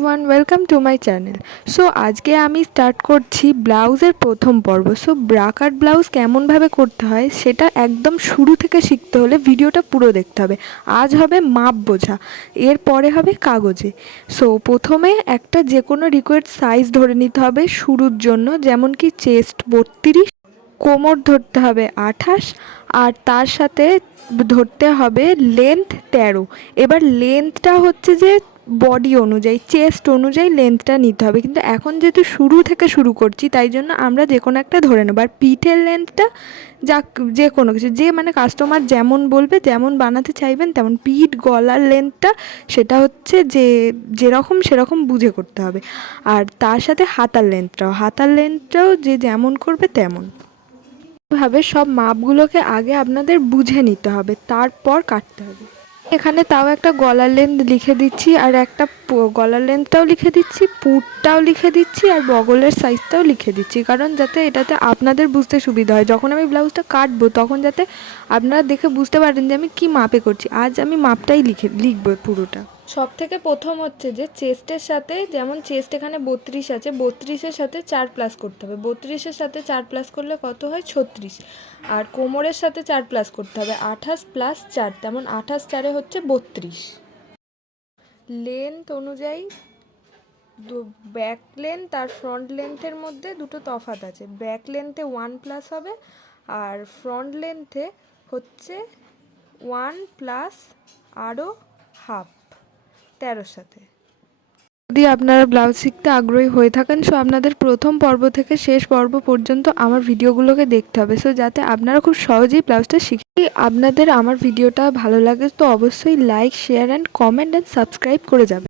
Everyone welcome to my channel so আজকে আমি start করছি ব্লাউজের প্রথম পর্ব। সো ব্রাকার ব্লাউজ কেমনভাবে করতে হয় সেটা একদম শুরু থেকে শিখতে হলে ভিডিওটা পুরো দেখতে হবে। আজ হবে মাপ বোঝা এরপরে হবে কাগজে। সো প্রথমে একটা যে কোনো রিকোয়ার্ড সাইজ ধরে নিতে হবে শুরুর জন্য, যেমন কি চেস্ট বত্রিশ, কোমর ধরতে হবে আঠাশ, আর তার সাথে ধরতে হবে লেন্থ তেরো। এবার লেন্থটা হচ্ছে যে বডি অনুযায়ী চেস্ট অনুযায়ী লেন্থটা নিতে হবে। কিন্তু এখন যেহেতু শুরু থেকে শুরু করছি, তাই জন্য আমরা যে কোনো একটা ধরে নেব। আর পিঠের লেন্থটা যা যে কোনো কিছু, যে মানে কাস্টমার যেমন বলবে, যেমন বানাতে চাইবেন, তেমন পিঠ, গলার লেন্থটা সেটা হচ্ছে যে যেরকম সেরকম বুঝে করতে হবে। আর তার সাথে হাতার লেন্থটাও হাতার লেন্থটাও যে যেমন করবে তেমন। ভাবে সব মাপগুলোকে আগে আপনাদের বুঝে নিতে হবে, তারপর কাটতে হবে। এখানে তাও একটা গলার লেন্থ লিখে দিচ্ছি, আর একটা গলার লেন্থটাও লিখে দিচ্ছি, পুটটাও লিখে দিচ্ছি, আর বগলের সাইজটাও লিখে দিচ্ছি। কারণ যাতে এটাতে আপনাদের বুঝতে সুবিধা হয়, যখন আমি ব্লাউজটা কাটবো, তখন যাতে আপনারা দেখে বুঝতে পারেন যে আমি কি মাপে করছি। আজ আমি মাপটাই লিখে, লিখব পুরোটা। সব থেকে প্রথম হচ্ছে যে চেস্টের সাথে, যেমন চেস্ট এখানে বত্রিশ আছে, বত্রিশের সাথে চার প্লাস করতে হবে। বত্রিশের সাথে চার প্লাস করলে কত হয়? ছত্রিশ। আর কোমরের সাথে চার প্লাস করতে হবে। আঠাশ প্লাস চার, তেমন আঠাশ চারে হচ্ছে বত্রিশ। লেন্থ অনুযায়ী ব্যাক লেন্থ আর ফ্রন্ট লেন্থের মধ্যে দুটো তফাৎ আছে। ব্যাক লেন্থে ওয়ান প্লাস হবে আর ফ্রন্ট লেন্থে হচ্ছে ওয়ান প্লাস আরও হাফ তেরোর সাথে। যদি আপনারা ব্লাউজ শিখতে আগ্রহী হয়ে থাকেন, সো আপনাদের প্রথম পর্ব থেকে শেষ পর্ব পর্যন্ত আমার ভিডিওগুলোকে দেখতে হবে। সো যাতে আপনারা খুব সহজেই ব্লাউজটা শিখে আপনাদের আমার ভিডিওটা ভালো লাগে, তো অবশ্যই like share and comment and subscribe করে যাবেন।